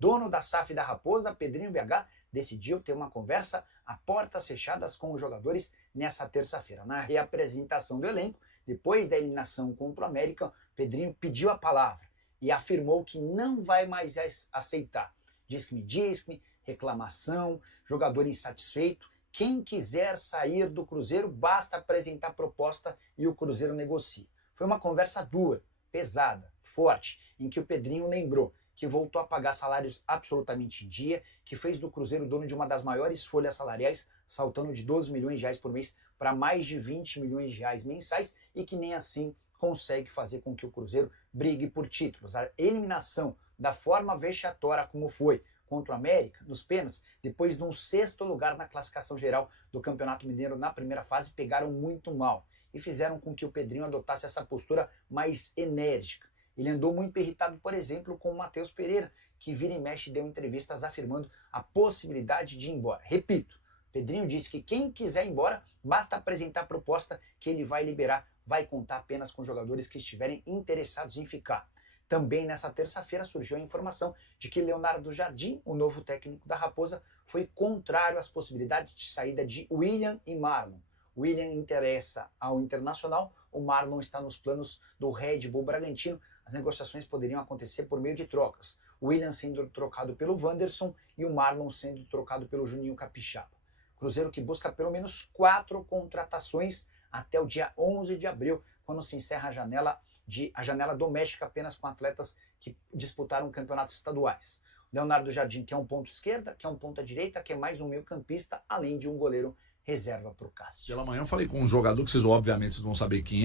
dono da SAF da Raposa, Pedrinho BH, decidiu ter uma conversa a portas fechadas com os jogadores nessa terça-feira. Na reapresentação do elenco, depois da eliminação contra o América, Pedrinho pediu a palavra e afirmou que não vai mais aceitar diz-me, reclamação, jogador insatisfeito. Quem quiser sair do Cruzeiro, basta apresentar proposta e o Cruzeiro negocia. Foi uma conversa dura, pesada, forte, em que o Pedrinho lembrou que voltou a pagar salários absolutamente em dia, que fez do Cruzeiro dono de uma das maiores folhas salariais, saltando de 12 milhões de reais por mês para mais de 20 milhões de reais mensais, e que nem assim consegue fazer com que o Cruzeiro brigue por títulos. A eliminação da forma vexatória como foi contra o América, nos pênaltis, depois de um 6º lugar na classificação geral do Campeonato Mineiro na primeira fase, pegaram muito mal e fizeram com que o Pedrinho adotasse essa postura mais enérgica. Ele andou muito irritado, por exemplo, com o Matheus Pereira, que vira e mexe deu entrevistas afirmando a possibilidade de ir embora. Repito, Pedrinho disse que quem quiser ir embora, basta apresentar a proposta que ele vai liberar, vai contar apenas com jogadores que estiverem interessados em ficar. Também nessa terça-feira surgiu a informação de que Leonardo Jardim, o novo técnico da Raposa, foi contrário às possibilidades de saída de William e Marlon. William interessa ao Internacional, o Marlon está nos planos do Red Bull Bragantino. As negociações poderiam acontecer por meio de trocas. O William sendo trocado pelo Wanderson e o Marlon sendo trocado pelo Juninho Capixaba. Cruzeiro que busca pelo menos 4 contratações até o dia 11 de abril, quando se encerra a janela doméstica apenas com atletas que disputaram campeonatos estaduais. Leonardo Jardim quer um ponto esquerda, quer um ponta direita, quer mais um meio campista, além de um goleiro reserva para o Cássio. Pela manhã eu falei com um jogador, que obviamente vocês vão saber quem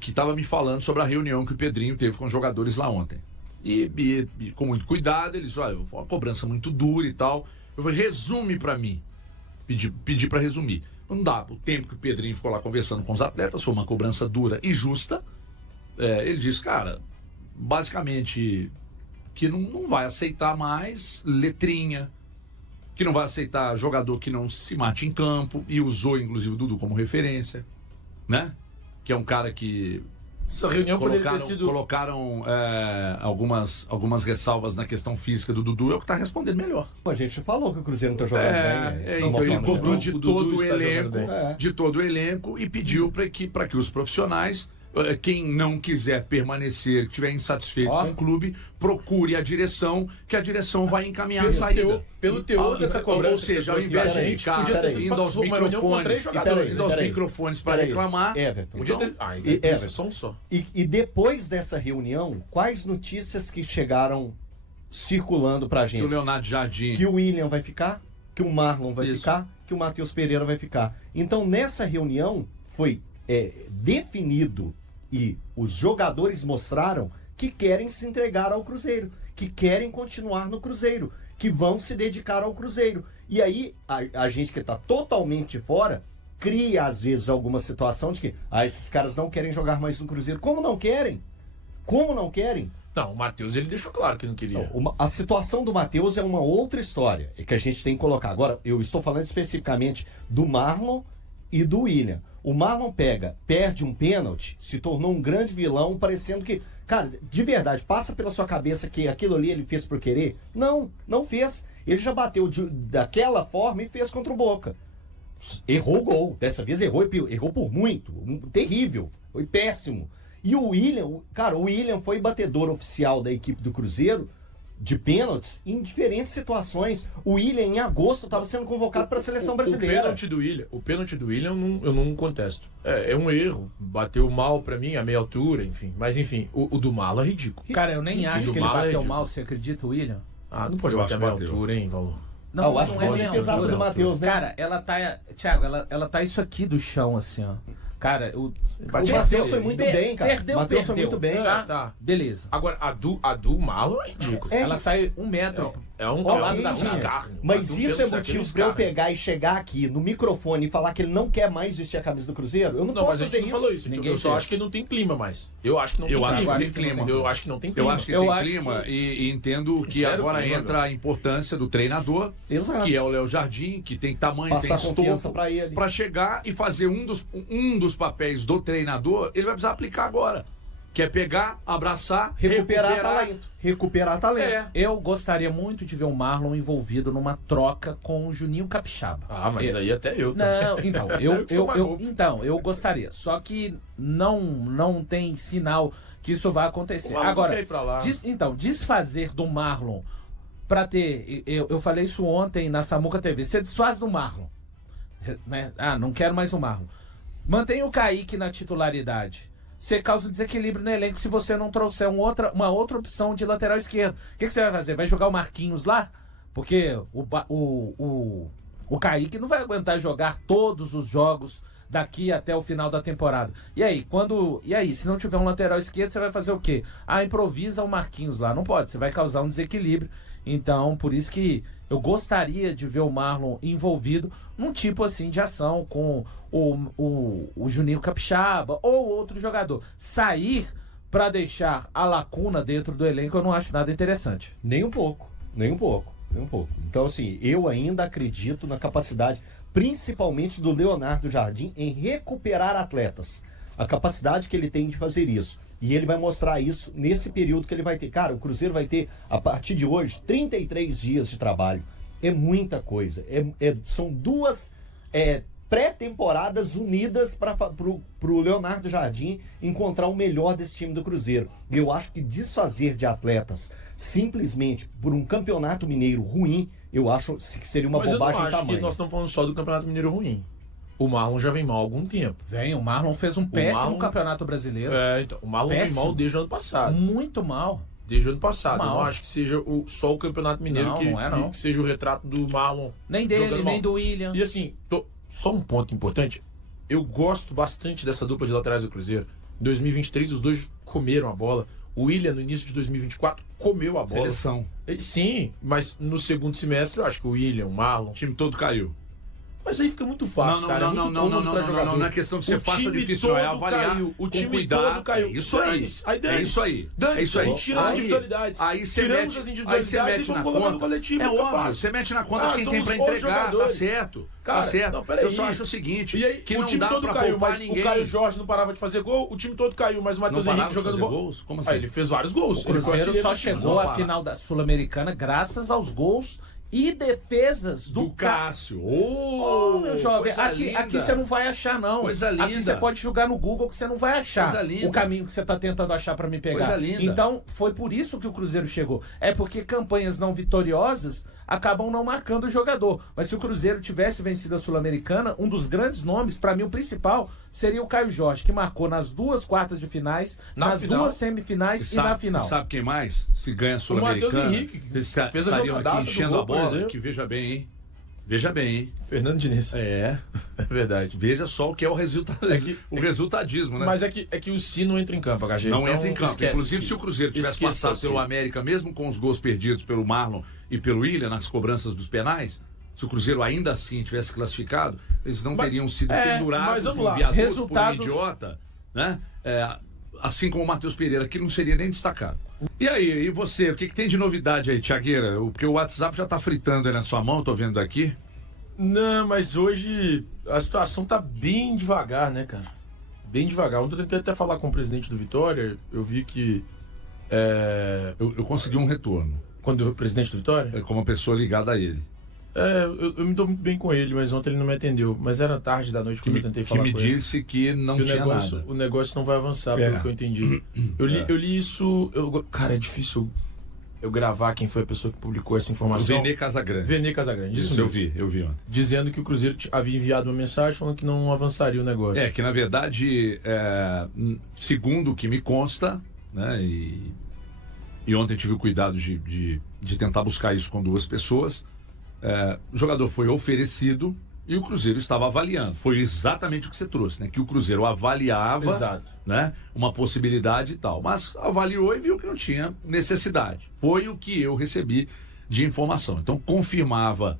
que estava me falando sobre a reunião que o Pedrinho teve com os jogadores lá ontem. E com muito cuidado, ele disse, olha, uma cobrança muito dura e tal. Eu falei, resume para mim. Pedi para resumir. Não dá, o tempo que o Pedrinho ficou lá conversando com os atletas, foi uma cobrança dura e justa. Ele disse, cara, basicamente que não vai aceitar mais letrinha, que não vai aceitar jogador que não se mate em campo, e usou inclusive o Dudu como referência, né? Que é um cara que essa reunião colocaram algumas ressalvas na questão física do Dudu, é o que está respondendo melhor. A gente falou que o Cruzeiro não está jogando bem. Então ele cobrou de todo o elenco e pediu para que os profissionais, quem não quiser permanecer, estiver insatisfeito com o clube, procure a direção, que a direção vai encaminhar a saída. Pelo teor dessa cobrança. Ou seja, ao invés de ficar indo aos microfones para reclamar, Everton, só. E depois dessa reunião, quais notícias que chegaram circulando pra gente? Que o Leonardo Jardim, que o William vai ficar, que o Marlon vai ficar, que o Matheus Pereira vai ficar. Então, nessa reunião, foi definido, e os jogadores mostraram que querem se entregar ao Cruzeiro, que querem continuar no Cruzeiro, que vão se dedicar ao Cruzeiro. E aí, a gente que está totalmente fora, cria às vezes alguma situação de que esses caras não querem jogar mais no Cruzeiro. Como não querem? Como não querem? Não, o Matheus, ele deixou claro que não queria. Não, a situação do Matheus é uma outra história, que a gente tem que colocar. Agora, eu estou falando especificamente do Marlon e do William. O Marlon perde um pênalti, se tornou um grande vilão, parecendo que, cara, de verdade, passa pela sua cabeça que aquilo ali ele fez por querer? Não fez. Ele já bateu daquela forma e fez contra o Boca. Errou o gol. Dessa vez errou por muito. Terrível. Foi péssimo. E o William, o William foi batedor oficial da equipe do Cruzeiro de pênaltis em diferentes situações. O William, em agosto, estava sendo convocado para a seleção brasileira. O pênalti do William eu não contesto. É um erro. Bateu mal para mim, a meia altura, enfim. Mas, enfim, o do Malo é ridículo. Cara, eu nem acho que ele bateu mal, você acredita, William? Não pode bater a meia altura, hein, Valor? Não acho que é pesado do Matheus, né? Cara, ela tá... Thiago, ela tá isso aqui do chão, assim, ó. Cara, o Matheus foi muito bem, cara. Perdeu. Foi muito bem. Tá. Beleza. Agora, a do Malo é ridículo. Ela sai 1 metro. Ao lado da escárnio. Mas isso é motivo pra eu pegar e chegar aqui no microfone e falar que ele não quer mais vestir a camisa do Cruzeiro? Eu não posso fazer isso. Falou isso. Eu só acho que não tem clima mais. Eu acho que não tem clima. Eu acho que não tem clima. Eu acho que tem clima e entendo que agora entra a importância do treinador, que é o Léo Jardim, que tem tamanho, passar tem confiança para ele, para chegar e fazer um dos papéis do treinador. Ele vai precisar aplicar agora. que é pegar, abraçar, Recuperar talento. Recuperar talento. É. Eu gostaria muito de ver o Marlon envolvido numa troca com o Juninho Capixaba. Ah, mas aí até eu. Não, então, sou mais novo. eu gostaria. Só que não tem sinal que isso vai acontecer. O Marlon Agora, quer ir pra lá. desfazer do Marlon pra ter. Eu falei isso ontem na Samuca TV. Você desfaz do Marlon. Né? Ah, não quero mais o Marlon. Mantém o Kaique na titularidade. Você causa desequilíbrio no elenco se você não trouxer uma outra opção de lateral esquerdo. O que você vai fazer? Vai jogar o Marquinhos lá? Porque o Kaique não vai aguentar jogar todos os jogos daqui até o final da temporada. E aí, se não tiver um lateral esquerdo, você vai fazer o quê? Ah, improvisa o Marquinhos lá. Não pode, você vai causar um desequilíbrio. Então, por isso que eu gostaria de ver o Marlon envolvido num tipo assim de ação com o Juninho Capixaba ou outro jogador. Sair para deixar a lacuna dentro do elenco eu não acho nada interessante. Nem um pouco. Então, assim, eu ainda acredito na capacidade, principalmente do Leonardo Jardim, em recuperar atletas. A capacidade que ele tem de fazer isso. E ele vai mostrar isso nesse período que ele vai ter. Cara, o Cruzeiro vai ter, a partir de hoje, 33 dias de trabalho. É muita coisa. São duas pré-temporadas unidas para o Leonardo Jardim encontrar o melhor desse time do Cruzeiro. E eu acho que desfazer de atletas simplesmente por um campeonato mineiro ruim, eu acho que seria uma Mas bobagem eu não acho tamanho. que nós estamos falando só do Campeonato Mineiro ruim. O Marlon já vem mal há algum tempo. O Marlon fez um péssimo campeonato brasileiro. Então, o Marlon vem mal desde o ano passado. Muito mal. Desde o ano passado. Mal. Eu não acho que seja só o Campeonato Mineiro que seja o retrato do Marlon. Nem dele, nem do William. E assim, só um ponto importante. Eu gosto bastante dessa dupla de laterais do Cruzeiro. Em 2023, os dois comeram a bola. O William, no início de 2024, comeu a bola. Seleção. Sim, mas no segundo semestre, eu acho que o William, o Marlon... O time todo caiu. Mas aí fica muito fácil, cara. Não é questão de ser fácil ou difícil, é avaliar o time cuidado. todo caiu. É isso aí. É isso aí. É isso aí. Tira as individualidades. Aí você tiramos as individualidades e vamos colocar no coletivo. É óbvio, você mete na conta quem tem pra entregar, tá certo. Cara, tá certo. Não, peraí. Eu só acho o seguinte, e aí, que o não time dá todo pra caiu, poupar mas ninguém. o Caio Jorge não parava de fazer gol, o time todo caiu, mas o Matheus Henrique jogando bola. Gols? Como assim? Aí ele fez vários gols. O Cruzeiro só chegou à final da Sul-Americana graças aos gols e defesas do Cássio. Meu jovem, aqui você não vai achar, não. Coisa linda. Aqui você pode jogar no Google que você não vai achar o caminho que você está tentando achar para me pegar. Coisa linda. Então, foi por isso que o Cruzeiro chegou. É porque campanhas não vitoriosas acabam não marcando o jogador. Mas se o Cruzeiro tivesse vencido a Sul-Americana, um dos grandes nomes, para mim o principal, seria o Caio Jorge, que marcou nas 2 quartas de finais, nas 2 semifinais e na final. Sabe quem mais? Se ganha a O Sul-Americana, Matheus Henrique, que fez a estariam aqui jogadaça do enchendo gol, a por bola, exemplo. que veja bem, hein? Veja bem, hein? Fernando Diniz. É verdade. Veja só o que é o resultadismo, né? Mas é que o Si não entra em campo, HG. Não então, entra em campo. esquece, Inclusive, se o Cruzeiro tivesse passado pelo América, mesmo com os gols perdidos pelo Marlon e pelo William nas cobranças dos penais, se o Cruzeiro ainda assim tivesse classificado, eles não teriam sido pendurados no viaduto por um idiota, né? Assim como o Matheus Pereira, que não seria nem destacado. E aí, e você? O que tem de novidade aí, Thiagueira? Porque o WhatsApp já tá fritando aí na sua mão, tô vendo aqui. Não, mas hoje a situação tá bem devagar, né, cara? Bem devagar. Ontem eu tentei até falar com o presidente do Vitória, eu vi que... Eu consegui um retorno. Quando o presidente do Vitória? Como uma pessoa ligada a ele. Eu me dou muito bem com ele, mas ontem ele não me atendeu. Mas era tarde da noite quando eu tentei falar com ele. Que me disse que não tinha nada. O negócio não vai avançar, pelo que eu entendi. Eu li isso... Cara, é difícil eu gravar quem foi a pessoa que publicou essa informação. O Vene Casagrande. Vene Casagrande, isso eu vi ontem. Dizendo que o Cruzeiro havia enviado uma mensagem falando que não avançaria o negócio. Que na verdade, segundo o que me consta, né, e ontem tive o cuidado de tentar buscar isso com 2 pessoas, o jogador foi oferecido e o Cruzeiro estava avaliando. Foi exatamente o que você trouxe, né? Que o Cruzeiro avaliava, né, uma possibilidade e tal. Mas avaliou e viu que não tinha necessidade. Foi o que eu recebi de informação. Então confirmava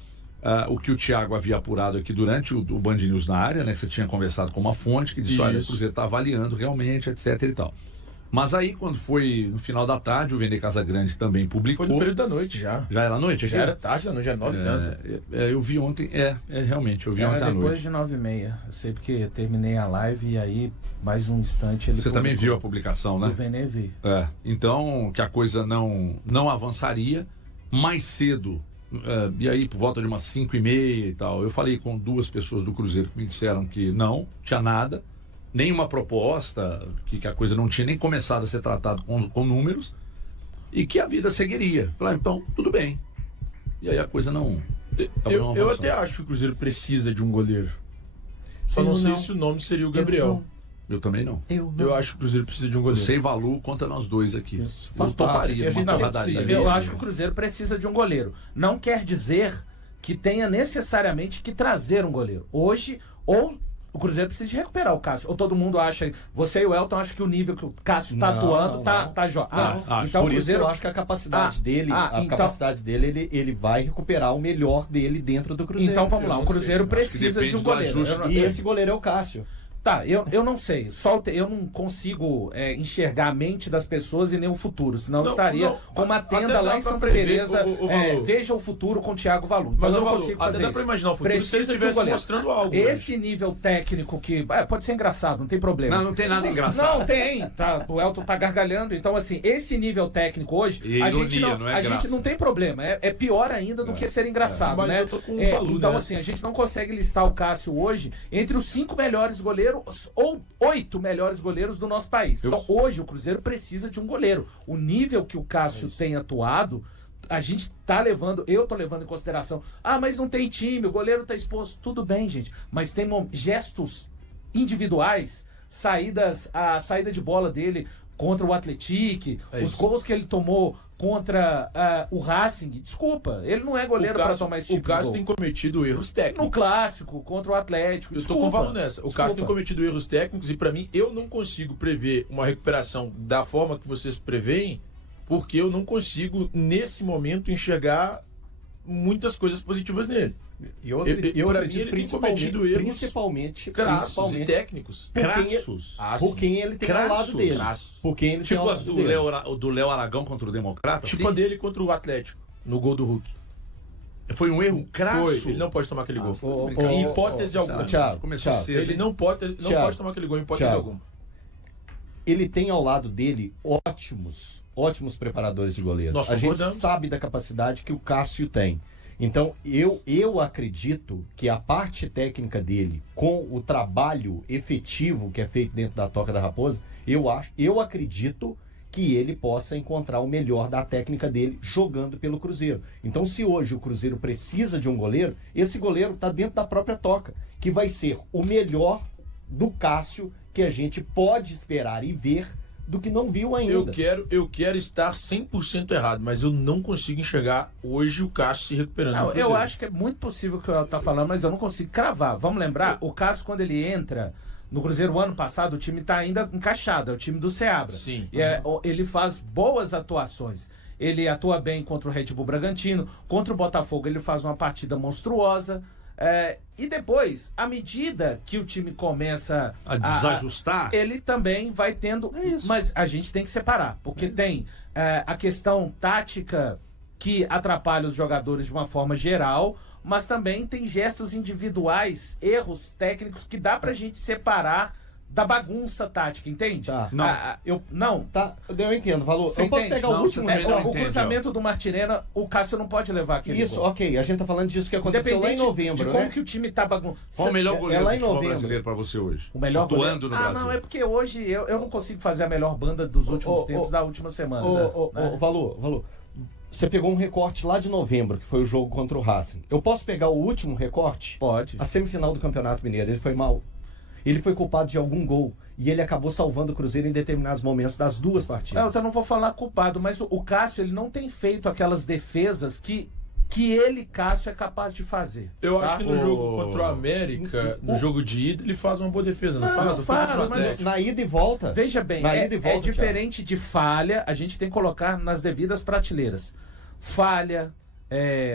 o que o Thiago havia apurado aqui durante o Band News na área, né? Você tinha conversado com uma fonte que disse, olha, o Cruzeiro está avaliando realmente, etc e tal. Mas aí, quando foi no final da tarde, o Vene Casagrande também publicou. Foi no período da noite já. Já era noite? Já era tarde da noite, já era 9 e tanto. Eu vi ontem, realmente, eu vi Era ontem à depois noite. de 9h30. Eu sei porque terminei a live e aí, mais um instante, ele Você também viu a publicação, né? Do Vene vi. Então, que a coisa não avançaria mais cedo. E aí, por volta de umas 5h30 e tal, eu falei com 2 pessoas do Cruzeiro que me disseram que não tinha nada, nenhuma proposta, que a coisa não tinha nem começado a ser tratada com números e que a vida seguiria. Falei, então, tudo bem. E aí a coisa não... Eu até acho que o Cruzeiro precisa de um goleiro. Só não sei se o nome seria o Gabriel. Eu também não. Eu acho que o Cruzeiro precisa de um O goleiro. Sei Valu conta nós dois aqui. Faz Eu toparia parte, uma a gente porradaria sempre- ali. Eu acho que o Cruzeiro precisa de um goleiro. Não quer dizer que tenha necessariamente que trazer um goleiro. Hoje, ou o Cruzeiro precisa de recuperar o Cássio. Ou todo mundo acha... Você e o Elton acham que o nível que o Cássio tá Não, atuando não. tá Não, acho. então Por o isso que Cruzeiro... eu acho que a capacidade dele, ele vai recuperar o melhor dele dentro do Cruzeiro. Então vamos lá, Eu o não Cruzeiro sei. Acho que precisa de depende um do goleiro. ajuste. Eu não- E esse goleiro é o Cássio. Tá, eu não sei. Eu não consigo enxergar a mente das pessoas e nem o futuro. Senão eu Não, estaria não, com uma até tenda dá lá em pra Santa prever Teresa. o valor. Veja o futuro com o Thiago Valu. Então Mas eu o não valor, consigo até fazer dá isso. pra imaginar o futuro se ele Precisa de um estivesse goleiro. mostrando algo. Esse nível técnico que... pode ser engraçado, não tem problema. Não tem nada engraçado. Não, tem. Tá, o Elton tá gargalhando. Então, assim, esse nível técnico hoje, E a ironia, gente não, não é a graça. gente não tem problema. É pior ainda do que ser engraçado, Mas né? eu tô com o Valu Então, nessa. assim, a gente não consegue listar o Cássio hoje entre os 5 melhores goleiros ou 8 melhores goleiros do nosso país. Então, hoje, o Cruzeiro precisa de um goleiro. O nível que o Cássio tem atuado, a gente tá levando, eu tô levando em consideração. Mas não tem time, o goleiro tá exposto. Tudo bem, gente. Mas tem gestos individuais, a saída de bola dele contra o Atlético, os gols que ele tomou contra o Racing. Desculpa, ele não é goleiro para tomar esse tipo O Cássio de tem gol. cometido erros técnicos. No clássico, contra o Atlético. Eu estou com o Valu nessa. O Cássio tem Desculpa. cometido erros técnicos e, pra mim, eu não consigo prever uma recuperação da forma que vocês preveem, porque eu não consigo, nesse momento, enxergar muitas coisas positivas nele. Eu pra acredito mim, ele tem cometido erros principalmente crassos e técnicos. Crassos. por quem ele tem ao lado Crassos. dele. Crassos. Por quem ele tem Tipo ao as lado do dele. do Léo Aragão contra o Democrata? Tipo assim? a dele contra o Atlético, no gol do Hulk. Foi um erro crasso. Foi. Ele não pode tomar aquele gol. ô, Em hipótese alguma. Thiago, Começou Thiago, cedo. Ele não pode tomar aquele gol em hipótese Thiago. alguma. ele tem ao lado dele ótimos preparadores de goleiro. Nós A gente concordamos. sabe da capacidade que o Cássio tem. Então, eu acredito que a parte técnica dele, com o trabalho efetivo que é feito dentro da Toca da Raposa, eu acredito que ele possa encontrar o melhor da técnica dele jogando pelo Cruzeiro. Então, se hoje o Cruzeiro precisa de um goleiro, esse goleiro está dentro da própria Toca, que vai ser o melhor do Cássio que a gente pode esperar e ver do que não viu ainda. Eu quero estar 100% errado, mas eu não consigo enxergar hoje o Cássio se recuperando. no Não, Cruzeiro. eu acho que é muito possível o que o El tá falando, mas eu não consigo cravar. Vamos lembrar, o Cássio, quando ele entra no Cruzeiro o ano passado, o time tá ainda encaixado, é o time do Seabra. Sim. E ele faz boas atuações. Ele atua bem contra o Red Bull Bragantino, contra o Botafogo ele faz uma partida monstruosa. E depois, à medida que o time começa A desajustar. ele também vai tendo. Mas a gente tem que separar, porque tem a questão tática que atrapalha os jogadores de uma forma geral, mas também tem gestos individuais, erros técnicos que dá pra gente separar da bagunça tática, entende? Tá. Não. Tá, eu entendo, Valor. Você Eu posso entende? pegar o Não, último você também não recorde? O entende, cruzamento do Martirena, o Cássio não pode levar aquele Isso, gol. ok. A gente tá falando disso que aconteceu lá em Independente novembro, de como né? que o time tá bagunçado. Qual o melhor goleiro lá do em futebol novembro. brasileiro pra você hoje? O melhor Atuando goleiro? no Brasil. Não, é porque hoje eu não consigo fazer a melhor banda dos últimos tempos da última semana. né? Valor. Você pegou um recorte lá de novembro, que foi o jogo contra o Racing. Eu posso pegar o último recorte? Pode. A semifinal do Campeonato Mineiro. Ele foi mal. Ele foi culpado de algum gol. E ele acabou salvando o Cruzeiro em determinados momentos das duas partidas. Eu não vou falar culpado, mas o Cássio ele não tem feito aquelas defesas que ele, Cássio, é capaz de fazer. Eu tá? acho que no jogo contra o América, no jogo de ida, ele faz uma boa defesa, não faz? Foi contra o mas Atlético. Na ida e volta. Veja bem, Na ida e volta, diferente de falha, a gente tem que colocar nas devidas prateleiras. Falha,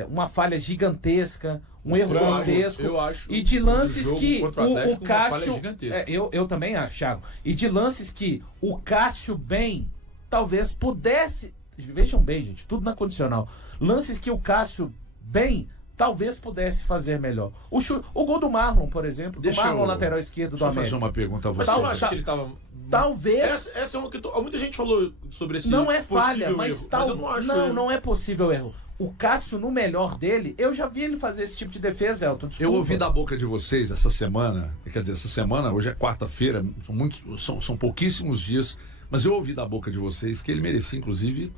uma falha gigantesca, um erro Eu grotesco. acho E de lances que contra o o Atlético, uma falha Cássio. gigantesca. Eu também acho, Thiago. E de lances que o Cássio bem talvez pudesse. Vejam bem, gente, tudo na condicional. Lances que o Cássio bem talvez pudesse fazer melhor. O gol do Marlon, por exemplo, Deixa do Marlon, eu- lateral esquerdo do Deixa eu fazer América. uma pergunta a Mas você. você não acha que ele tava... Talvez. Essa é uma que muita gente falou sobre esse Não é possível falha, erro, mas eu não acho não, erro. não é possível erro. O Cássio, no melhor dele, eu já vi ele fazer esse tipo de defesa, Elton. Desculpa. Eu ouvi da boca de vocês essa semana, quer dizer, essa semana, hoje é quarta-feira, são pouquíssimos dias, mas eu ouvi da boca de vocês que ele merecia, inclusive,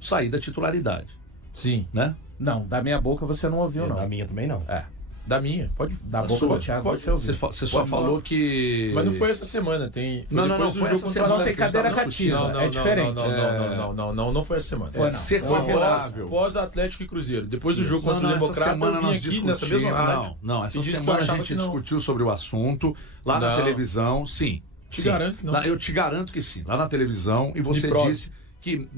sair da titularidade, Sim, né? Não, da minha boca você não ouviu, não. Da minha também não. da minha. Pode. Da da boca sua, do Thiago pode. você ouviu. Você só Pode falou falar. que... Mas não foi essa semana, tem. Não, depois do foi jogo essa contra o semana. Não tem Atlético. cadeira Não, cativa, é diferente. Não foi essa semana. Foi não. Ser Foi favorável. Pós Atlético e Cruzeiro. Depois do jogo contra o essa Democrata, semana eu vim nós aqui nessa mesma discutimos. rádio. Não, essa e disse que eu semana a achava gente que não. discutiu sobre o assunto lá na Não. televisão, sim. Te sim. garanto que não. Eu te garanto que sim. Lá na televisão, e você prova. disse que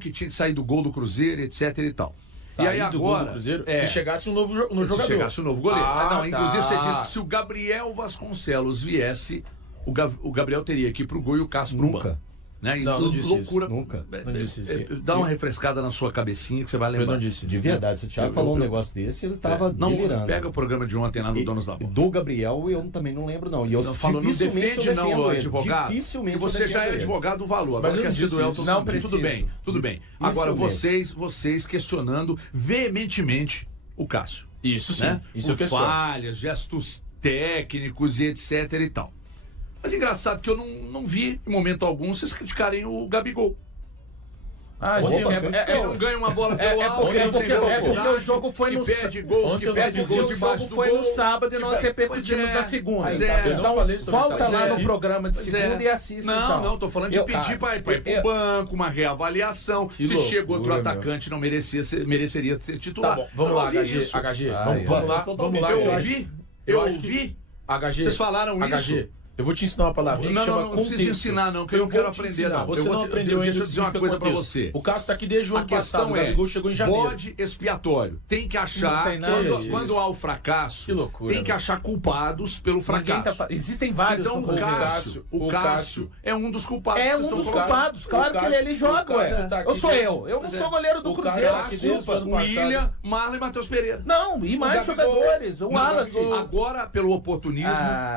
que tinha que sair do gol do Cruzeiro, etc e tal. E aí Sair do gol agora, do Cruzeiro, é, se chegasse um novo se jogador. chegasse o novo goleiro. Ah, Inclusive você tá. disse que se o Gabriel Vasconcelos viesse, o Gabriel teria que ir pro gol e o Cássio pro Nunca. banco. Né? E Não disse loucura. isso. Nunca. Não disse isso. Dá uma refrescada na sua cabecinha que você vai Eu lembrar. não disse isso. De verdade, se o Thiago falou um negócio desse, ele tava Não, delirando. pega o programa de ontem lá no Donos da Bola. Do Gabriel, eu também não lembro, não. E eu Não, falou, não dificilmente defende eu não, defendo o ele. advogado. Dificilmente Porque você eu já é defendo ele. advogado do valor. Mas Agora eu que não é sido disse Elton, isso. Não tudo precisa. bem, tudo bem. Agora mesmo. vocês questionando veementemente o Cássio. Isso sim. Né? Isso eu Por questiono. falhas, gestos técnicos e etc e tal. Mas engraçado que eu não vi em momento algum vocês criticarem o Gabigol. Ah, Opa, gente, Ele não ganha uma bola pelo alto, porque ele tem velocidade, o jogo foi no que perde gols, Ontem que eu perde não porque gols o debaixo jogo do foi gol. no sábado e nós repercutimos Pois é, na segunda. pois é. Eu não falei sobre Volta essa lá série. no programa de Pois segunda é. e assista. Não, então. tô falando de pedir pra ir pro banco, uma reavaliação. Que Se loucura, chega outro meu. atacante, não mereceria ser titular. Tá bom, vamos Eu lá, ouvi HG. isso. HG. Ah, Vamos sim. lá, vamos lá. Eu que ouvi? eu Eu acho que- ouvi? HG. Vocês falaram HG. isso? Eu vou te ensinar uma palavrinha Não, que chama não precisa contexto. ensinar, não, que eu não quero vou te aprender, ensinar. não. Você Eu não vou aprendeu deixa ainda eu o que dizer uma significa coisa pra contexto. você. O Cássio tá aqui desde o A ano passado. questão O é, Gabigol chegou em janeiro. bode expiatório. Tem que achar, Não tem nada disso. quando há o fracasso, Que loucura, tem que velho. achar culpados pelo fracasso. Existem vários. Então culpados. o Cássio é um dos culpados. É que um vocês dos estão colocando. culpados. Claro que ele joga, o Cássio ué. tá aqui Eu sou desde- eu. Eu não Pois sou é. goleiro do O Cássio Cruzeiro. tá aqui desde o Desculpa. ano O passado. William, Marlon e Matheus Pereira. Não, e mais Gabigol. jogadores. O Wallace. Agora, pelo oportunismo,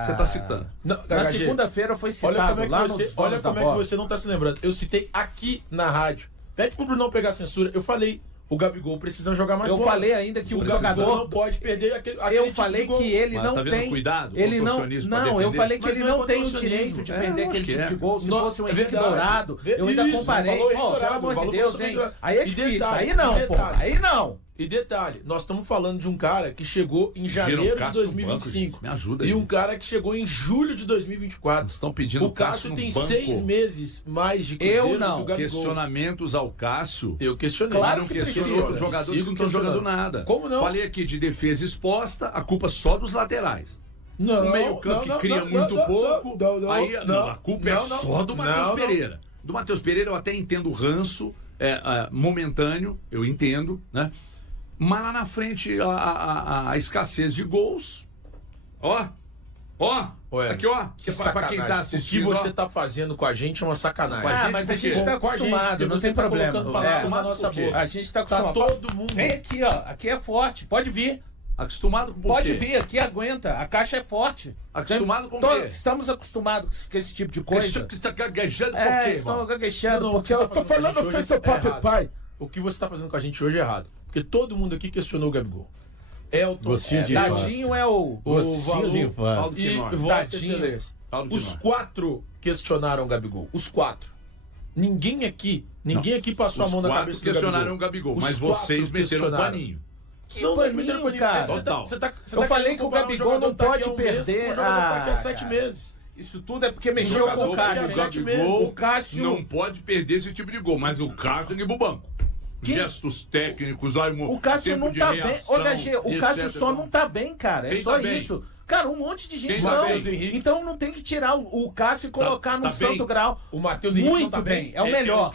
você está citando. Não, Na HG, segunda-feira foi citado Olha como é que lá você, nos olha Donos da como é que Bola. você não tá se lembrando. Eu citei aqui na rádio. Pede pro Bruno não pegar censura. Eu falei, o Gabigol precisa jogar mais Eu bola. falei ainda que o Gabigol jogador. não pode perder aquele Eu tipo falei de gol. que ele Mas não tá vendo tem. cuidado, Ele não. contorcionismo pra Não, eu defender? falei que Mas ele não é não tem o contorcionismo. direito de É, perder lógico aquele que tipo é. de gol. Se Não, fosse um é Henrique verdade. Dourado, eu ainda Isso, comparei. falou Henrique Pô, pelo Dourado, amor de falou Deus, você hein? também. Aí é E difícil. detalhe, Aí não, e pô. detalhe. Aí não. E detalhe, nós estamos falando de um cara que chegou em janeiro de Cássio no 2025. banco, gente. Me ajuda e aí. um cara que chegou em julho de 2024. Estão pedindo O Cássio no tem banco. 6 meses mais de Cruzeiro Eu não. que o Gabigol. Questionamentos ao Cássio. Eu questionei. Claro Não que questiono precisa. outros jogadores Sigo que não estão questionando. jogando nada. Como não? Falei aqui de defesa exposta, a culpa só dos laterais. Não, O meio-campo que cria muito pouco. Aí a culpa é só do Matheus Pereira. Do Matheus Pereira eu até entendo o ranço momentâneo, eu entendo, né? Mas lá na frente a escassez de gols. Ó, Ué, aqui ó, Que pra quem tá sacanagem. assistindo. O que você ó. tá fazendo com a gente é uma sacanagem. a Ah, gente mas a por gente quê? tá Com a gente, acostumado, porque não você tem tá problema. colocando palavras na Acostumado nossa por quê? boca. A gente tá Tá acostumado. todo mundo. Vem aqui, ó. Aqui é forte. Pode vir. Acostumado com Pode quê? vir. Aqui aguenta. A caixa é forte. Acostumado com o Tô- quê? Estamos acostumados com esse tipo de coisa. Você tá gaguejando por É, quê, estão irmão? gaguejando. Não, Porque eu tô falando hoje que seu é papo errado. pai. O que você tá fazendo com a gente hoje é errado. Porque todo mundo aqui questionou o Gabigol. Elton, Gostinho de Dadinho é o. Gostinho de infância. e Paulo Vossa Tadinho. Excelência. Paulo Os Quinói. 4 questionaram o Gabigol. Os 4. Ninguém aqui passou a Os mão na quatro cabeça do questionaram Gabigol. o Gabigol, mas Os vocês quatro meteram o questionaram. paninho. Não, paninho, meteram paninho, cara. Total. Eu falei que o comparar um Gabigol jogador não que tá aqui pode há um mês perder. com um jogador que tá aqui há Ah, 7 cara. meses. Isso tudo é porque mexeu jogador com o que tá Cássio. há 7 meses. Gabigol O Cássio. não pode perder esse tipo de gol, mas o Cássio tem que ir pro banco. Que- Gestos técnicos, ai, O Cássio tempo não de tá bem. reação, Ô, HG, o Cássio etc. só não tá bem, cara. É Quem só tá bem? isso. Cara, um monte de gente Quem não. tá bem? Então não tem que tirar o Cássio e colocar no tá santo bem. grau. O Matheus Henrique Muito não tá bem. É o melhor.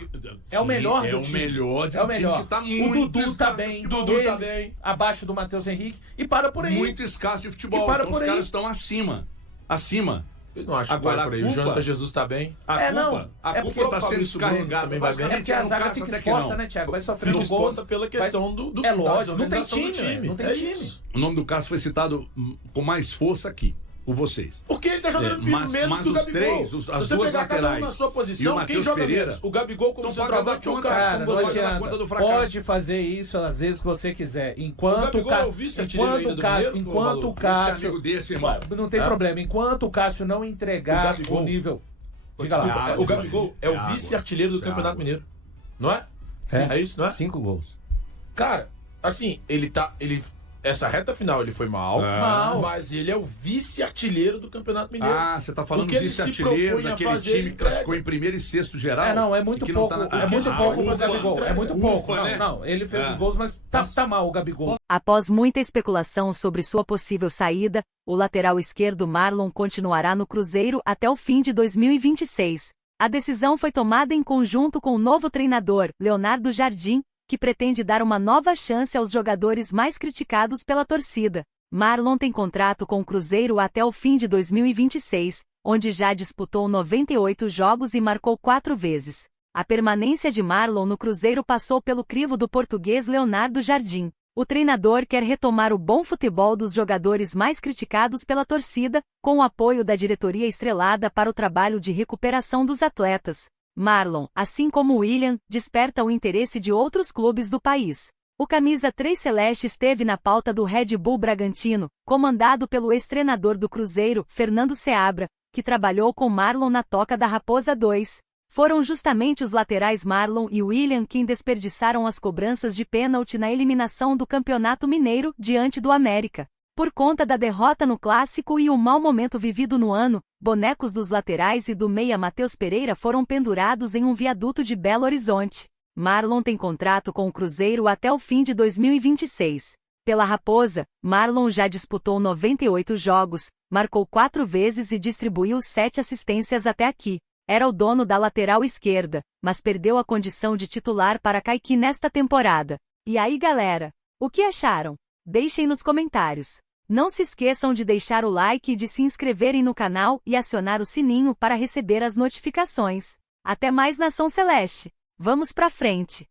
É o melhor é do o time. melhor de É o um time melhor. que tá O muito Dudu tá escasso. bem. O Dudu ele tá bem. Abaixo do Matheus Henrique. E para por aí. Muito escasso de futebol. E para Então por os aí. caras estão acima. Acima. Eu não acho que Agora, vai por aí. a O culpa- Jonathan Jesus tá bem. A É, culpa, não. a É culpa porque tá o sendo Fabrício Bruno descarregada. também vai bem. É porque a no zaga Cássio fica até que exposta, não. né, Thiago? Vai Fica sofrendo gols. exposta pela questão do É lógico, da não tem organização do time, não tem É time. isso. O nome do Cássio foi citado com mais força aqui, por vocês. Porque ele tá jogando mas menos que o os Gabigol. três, Se as você duas pegar cada um laterais na sua e o posição, quem Matheus joga Pereira menos? O Gabigol como estão centroavante ou o pagando a conta. Cássio? Cara, Vamos não botar na adianta. conta do fracasso. Pode fazer isso às vezes que você quiser. Enquanto o Gabigol é o Cássio, vice-artilheiro ainda do Mineiro, enquanto o Esse Cássio, amigo desse, irmão. não tem É. problema. Enquanto o Cássio não entregar O Gabigol. o nível, diga Desculpa, lá. Ah, o Gabigol é o água. vice-artilheiro do Isso é Campeonato água. Mineiro. Não é? É isso, não é? 5 gols. Cara, assim, essa reta final ele foi mal, Mal. mas ele é o vice-artilheiro do Campeonato Mineiro. Ah, você tá falando O que ele se vice-artilheiro propõe a daquele fazer, time ele que classificou entrega. em primeiro e sexto geral. É, não, é e muito que não pouco. tá na- É muito Ah, pouco pro ufa, Gabigol. É muito ufa, pouco. né? Não, ele fez É. os gols, mas tá mal o Gabigol. Após muita especulação sobre sua possível saída, o lateral esquerdo Marlon continuará no Cruzeiro até o fim de 2026. A decisão foi tomada em conjunto com o novo treinador, Leonardo Jardim, que pretende dar uma nova chance aos jogadores mais criticados pela torcida. Marlon tem contrato com o Cruzeiro até o fim de 2026, onde já disputou 98 jogos e marcou 4 vezes. A permanência de Marlon no Cruzeiro passou pelo crivo do português Leonardo Jardim. O treinador quer retomar o bom futebol dos jogadores mais criticados pela torcida, com o apoio da diretoria estrelada para o trabalho de recuperação dos atletas. Marlon, assim como William, desperta o interesse de outros clubes do país. O camisa 3 celeste esteve na pauta do Red Bull Bragantino, comandado pelo ex-treinador do Cruzeiro, Fernando Seabra, que trabalhou com Marlon na Toca da Raposa 2. Foram justamente os laterais Marlon e William quem desperdiçaram as cobranças de pênalti na eliminação do Campeonato Mineiro diante do América. Por conta da derrota no Clássico e o mau momento vivido no ano, bonecos dos laterais e do meia Matheus Pereira foram pendurados em um viaduto de Belo Horizonte. Marlon tem contrato com o Cruzeiro até o fim de 2026. Pela Raposa, Marlon já disputou 98 jogos, marcou 4 vezes e distribuiu 7 assistências até aqui. Era o dono da lateral esquerda, mas perdeu a condição de titular para Caiqui nesta temporada. E aí, galera? O que acharam? Deixem nos comentários. Não se esqueçam de deixar o like e de se inscreverem no canal e acionar o sininho para receber as notificações. Até mais, Nação Celeste! Vamos pra frente!